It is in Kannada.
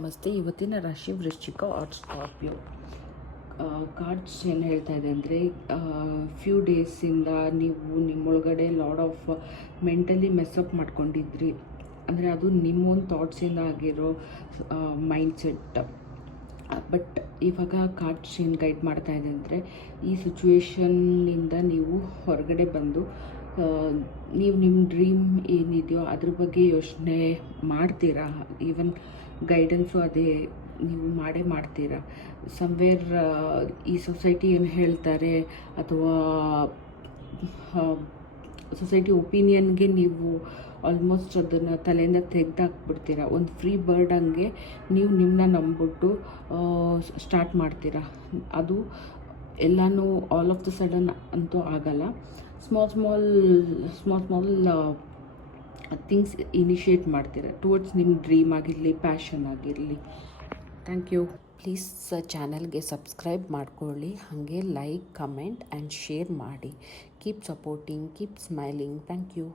ನಮಸ್ತೆ. ಇವತ್ತಿನ ರಾಶಿ ವೃಶ್ಚಿಕ ಆರ್ ಸ್ಕಾರ್ಪಿಯೋ. ಕಾರ್ಡ್ಸ್ ಏನು ಹೇಳ್ತಾ ಇದೆ ಅಂದರೆ, ಫ್ಯೂ ಡೇಸಿಂದ ನೀವು ನಿಮ್ಮೊಳಗಡೆ ಲಾಡ್ ಆಫ್ ಮೆಂಟಲಿ ಮೆಸ್ಅಪ್ ಮಾಡ್ಕೊಂಡಿದ್ರಿ. ಅಂದರೆ ಅದು ನಿಮ್ಮ ಒಂದು ಥಾಟ್ಸಿಂದ ಆಗಿರೋ ಮೈಂಡ್ಸೆಟ್. ಬಟ್ ಇವಾಗ ಕಾರ್ಡ್ಸ್ ಏನು ಗೈಡ್ ಮಾಡ್ತಾ ಇದೆ ಅಂದರೆ, ಈ ಸಿಚುವೇಶನ್ನಿಂದ ನೀವು ಹೊರಗಡೆ ಬಂದು ನೀವು ನಿಮ್ಮ ಡ್ರೀಮ್ ಏನಿದೆಯೋ ಅದ್ರ ಬಗ್ಗೆ ಯೋಚನೆ ಮಾಡ್ತೀರಾ. ಈವನ್ ಗೈಡೆನ್ಸು ಅದೇ, ನೀವು ಮಾಡ್ತೀರಾ. ಸಮ್ವೇರ್ ಈ ಸೊಸೈಟಿ ಏನು ಹೇಳ್ತಾರೆ ಅಥವಾ ಸೊಸೈಟಿ ಒಪಿನಿಯನ್ಗೆ ನೀವು ಆಲ್ಮೋಸ್ಟ್ ಅದನ್ನು ತಲೆಯಿಂದ ತೆಗೆದಾಕ್ಬಿಡ್ತೀರಾ. ಒಂದು ಫ್ರೀ ಬರ್ಡ್ ಹಂಗೆ ನೀವು ನಿಮ್ಮನ್ನ ನಂಬಿಬಿಟ್ಟು ಸ್ಟಾರ್ಟ್ ಮಾಡ್ತೀರಾ. ಅದು ಎಲ್ಲನೂ ಆಲ್ ಆಫ್ ದ ಸಡನ್ ಅಂತೂ ಆಗಲ್ಲ. ಸ್ಮಾಲ್ ಥಿಂಗ್ಸ್ ಇನಿಷಿಯೇಟ್ ಮಾಡ್ತೀರಾ ಟುವರ್ಡ್ಸ್ ನಿಮ್ಮ ಡ್ರೀಮ್ ಆಗಿರಲಿ, ಪ್ಯಾಷನ್ ಆಗಿರಲಿ. Thank you. ಪ್ಲೀಸ್ ಚಾನಲ್ಗೆ ಸಬ್ಸ್ಕ್ರೈಬ್ ಮಾಡ್ಕೊಳ್ಳಿ. ಹಾಗೆ ಲೈಕ್, ಕಮೆಂಟ್ ಆ್ಯಂಡ್ ಶೇರ್ ಮಾಡಿ. Keep supporting, keep smiling. Thank you.